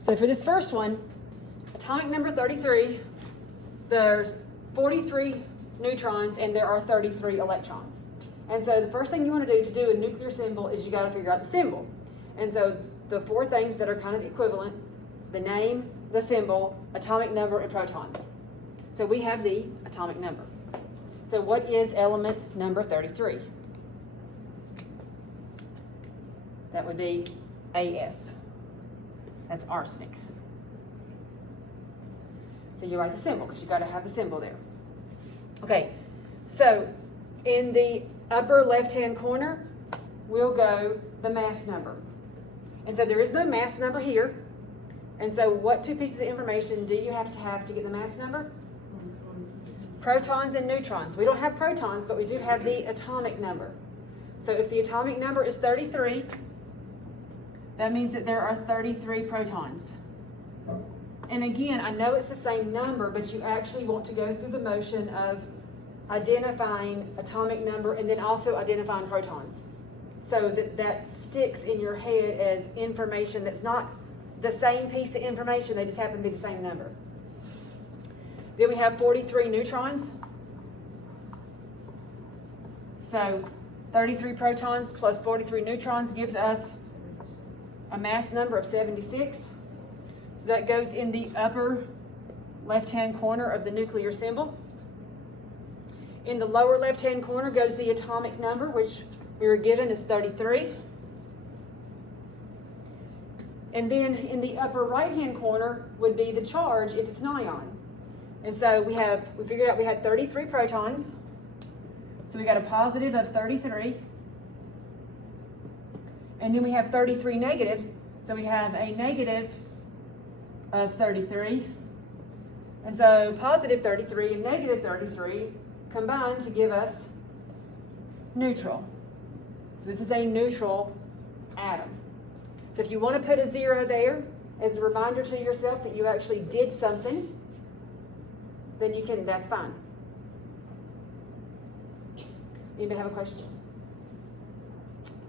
So for this first one, atomic number 33, there's 43 neutrons and there are 33 electrons. And so the first thing you want to do a nuclear symbol is you got to figure out the symbol. And so the four things that are kind of equivalent, the name, the symbol, atomic number, and protons. So we have the atomic number. So what is element number 33? That would be AS. That's arsenic. So you write the symbol because you got to have the symbol there. Okay, so in the upper left-hand corner, we'll go the mass number. And so there is no mass number here. And so what two pieces of information do you have to get the mass number? Protons and neutrons. We don't have protons, but we do have the atomic number. So if the atomic number is 33, that means that there are 33 protons. And again, I know it's the same number, but you actually want to go through the motion of identifying atomic number and then also identifying protons. So that sticks in your head as information that's not the same piece of information, they just happen to be the same number. Then we have 43 neutrons. So 33 protons plus 43 neutrons gives us a mass number of 76. So that goes in the upper left-hand corner of the nuclear symbol. In the lower left-hand corner goes the atomic number, which we were given is 33. And then in the upper right-hand corner would be the charge if it's an ion. And so we figured out we had 33 protons. So we got a positive of 33. And then we have 33 negatives. So we have a negative of 33. And so positive 33 and negative 33 combine to give us neutral. So this is a neutral atom. So if you want to put a 0 there as a reminder to yourself that you actually did something, then you can, that's fine. Anybody have a question?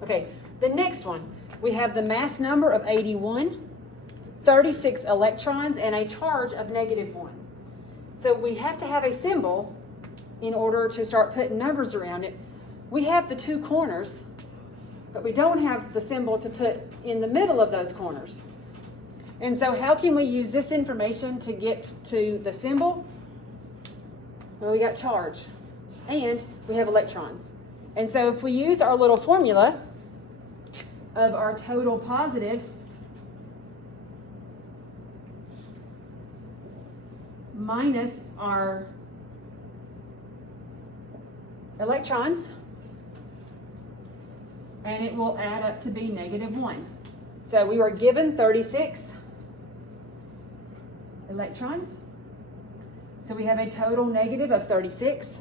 Okay, the next one. We have the mass number of 81, 36 electrons, and a charge of -1. So we have to have a symbol in order to start putting numbers around it. We have the two corners, but we don't have the symbol to put in the middle of those corners. And so how can we use this information to get to the symbol? Well, we got charge, and we have electrons. And so if we use our little formula of our total positive minus our electrons, and it will add up to be -1. So we were given 36 electrons. So we have a total negative of 36.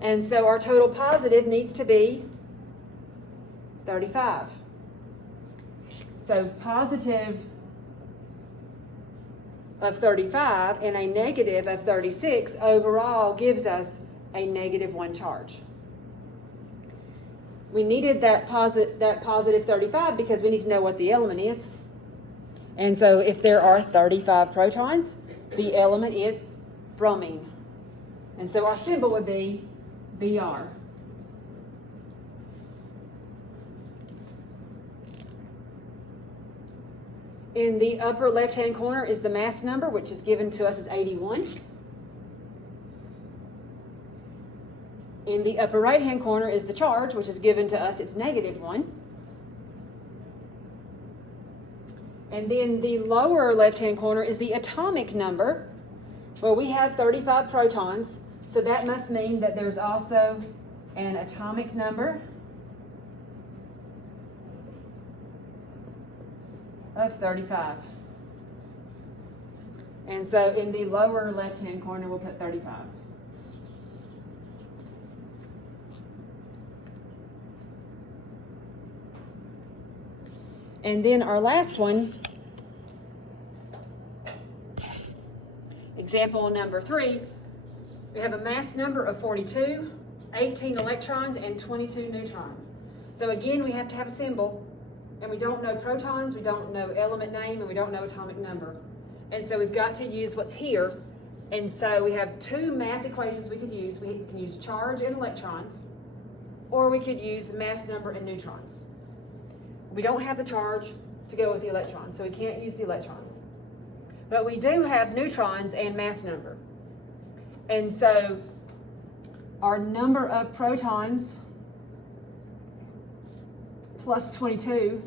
And so our total positive needs to be 35. So positive of 35 and a negative of 36 overall gives us a -1 charge. We needed that positive 35 because we need to know what the element is. And so if there are 35 protons, the element is bromine. And so our symbol would be Br. In the upper left-hand corner is the mass number, which is given to us as 81. In the upper right-hand corner is the charge, which is given to us, it's -1. And then the lower left-hand corner is the atomic number. Well, we have 35 protons, so that must mean that there's also an atomic number of 35. And so in the lower left-hand corner, we'll put 35. And then our last one, example number 3, we have a mass number of 42, 18 electrons, and 22 neutrons. So again, we have to have a symbol. and we don't know protons, we don't know element name, and we don't know atomic number. And so we've got to use what's here. And so we have two math equations we could use. We can use charge and electrons, or we could use mass number and neutrons. We don't have the charge to go with the electrons, so we can't use the electrons. But we do have neutrons and mass number. And so our number of protons plus 22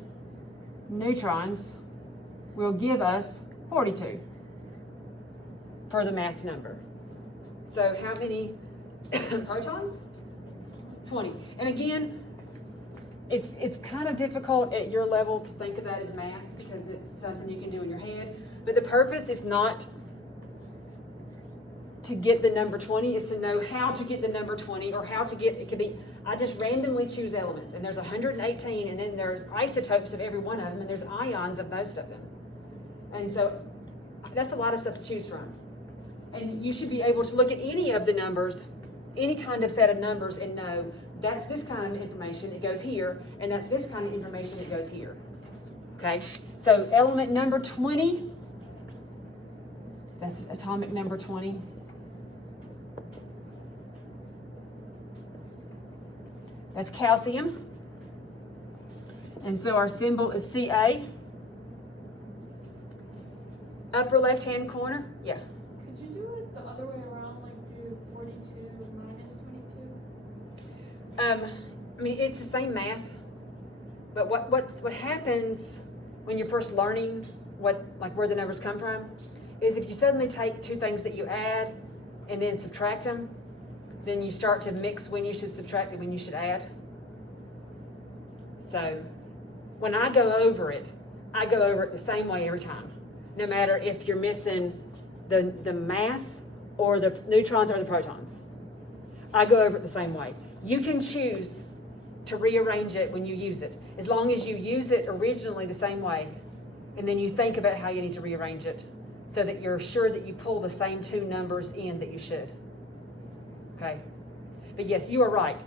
neutrons will give us 42 for the mass number. So how many protons? 20. And again, it's kind of difficult at your level to think of that as math because it's something you can do in your head. But the purpose is not to get the number 20, is to know how to get the number 20, or how to get, it could be, I just randomly choose elements, and there's 118, and then there's isotopes of every one of them, and there's ions of most of them. And so that's a lot of stuff to choose from. And you should be able to look at any of the numbers, any kind of set of numbers, and know that's this kind of information, it goes here, and that's this kind of information, it goes here. Okay, so element number 20, that's atomic number 20. That's calcium. And so our symbol is Ca. Upper left-hand corner, yeah. Could you do it the other way around, like do 42 minus 22? I mean, it's the same math, but what happens when you're first learning where the numbers come from is if you suddenly take two things that you add and then subtract them, then you start to mix when you should subtract and when you should add. So when I go over it the same way every time, no matter if you're missing the mass or the neutrons or the protons. I go over it the same way. You can choose to rearrange it when you use it, as long as you use it originally the same way, and then you think about how you need to rearrange it so that you're sure that you pull the same two numbers in that you should. Okay? But yes, you are right.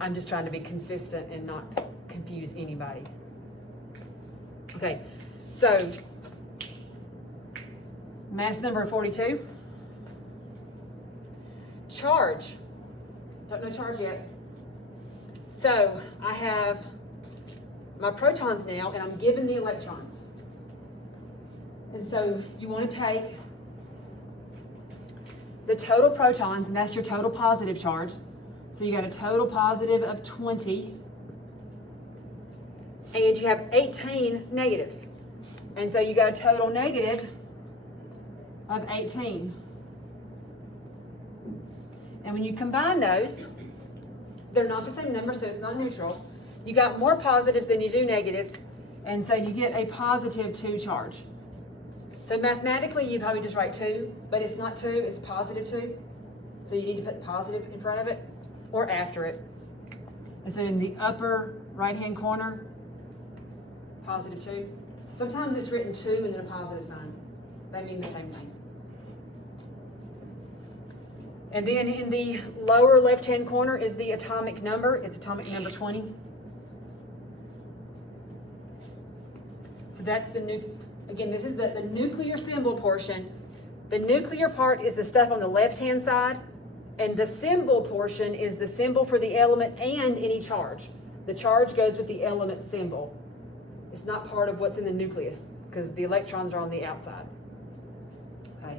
I'm just trying to be consistent and not confuse anybody. Okay, so mass number 42. Charge. Don't know charge yet. So I have my protons now, and I'm given the electrons. And so you want to take the total protons, and that's your total positive charge. So you got a total positive of 20, and you have 18 negatives. And so you got a total negative of 18. And when you combine those, they're not the same number, so it's not neutral. You got more positives than you do negatives, and so you get a positive 2 charge. So mathematically, you probably just write 2, but it's not 2, it's positive 2. So you need to put positive in front of it or after it. And so in the upper right-hand corner, positive 2. Sometimes it's written 2 and then a positive sign. They mean the same thing. And then in the lower left-hand corner is the atomic number. It's atomic number 20. So that's again, this is the nuclear symbol portion. The nuclear part is the stuff on the left-hand side, and the symbol portion is the symbol for the element and any charge. The charge goes with the element symbol. It's not part of what's in the nucleus because the electrons are on the outside. Okay.